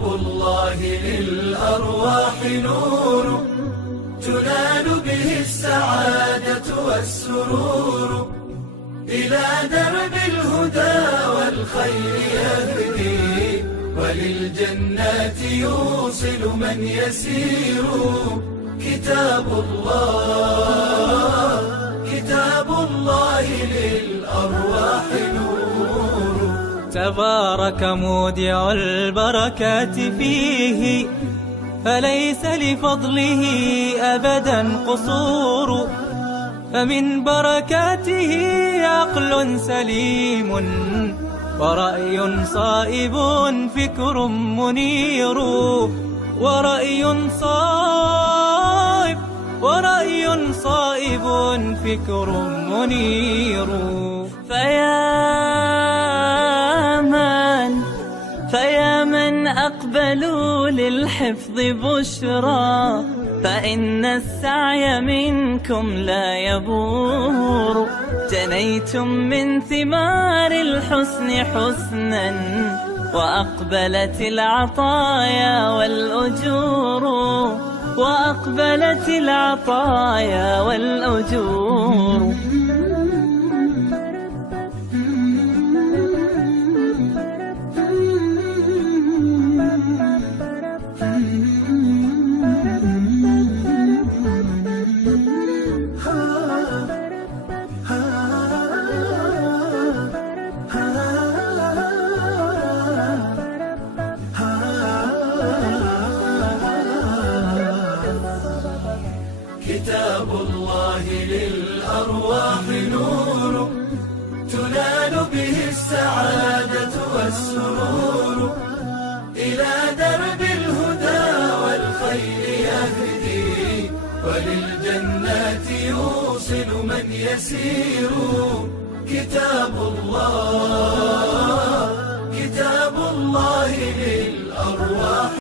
كتاب الله للأرواح نور، تنال به السعادة والسرور، إلى درب الهدى والخير يهدي، وللجنات يوصل من يسير. كتاب الله للأرواح نور. تبارك مودع البركات فيه، فليس لفضله أبدا قصور. فمن بركاته عقل سليم، ورأي صائب فكر منير. ورأي صائب فكر منير. فيا من أقبلوا للحفظ بشرى، فإن السعي منكم لا يبور. جنيتم من ثمار الحسن حسنا، وأقبلت العطايا والأجور. كتاب الله للأرواح نور، تنال به السعادة والسرور، إلى درب الهدى والخير يهدي، وللجنات يوصل من يسير. كتاب الله